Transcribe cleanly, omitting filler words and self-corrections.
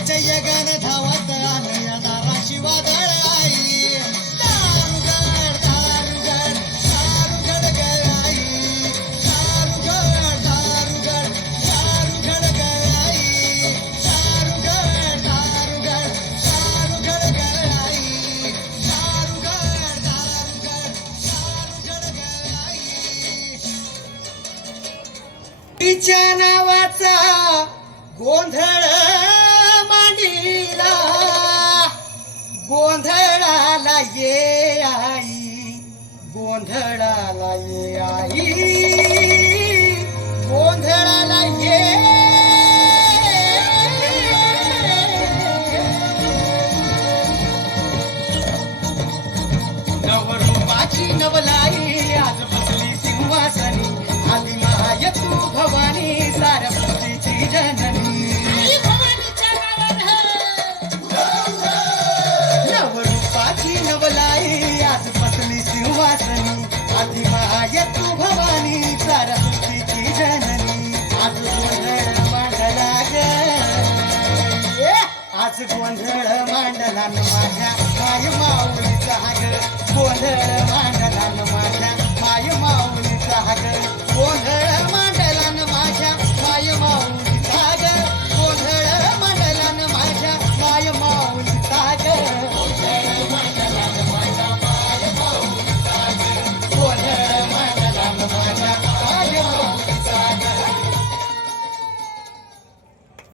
जय गण धावत आलं या दाराशी वादळ आई दारुगड दारुगड दारुगड ग आई दारुगड दारुगड दारुगड ग आई दारुगड दारुगड दारुगड ग आई दारुगड दारुगड दारुगड ग आई तिच्या नावाचा गोंधळ मांडीला गोंधळाला ये आई गोंधळाला ये आई गोंधळाला ये नवरूपाची नवलाई आज बसली सिंहासनी आली माय तू भवानी साऱ्या सृष्टीची जननी नवरूपाची नवलाई आज बसली सिंहासनी आली माय तू भवानी साऱ्या सृष्टीची जननी आज गोंधळ मांडला ग आज गोंधळ मांडला न माझ्या माय माऊलीचा ग गोंधळ मांडला न माझ्या माय माऊलीचा ग गोंधळ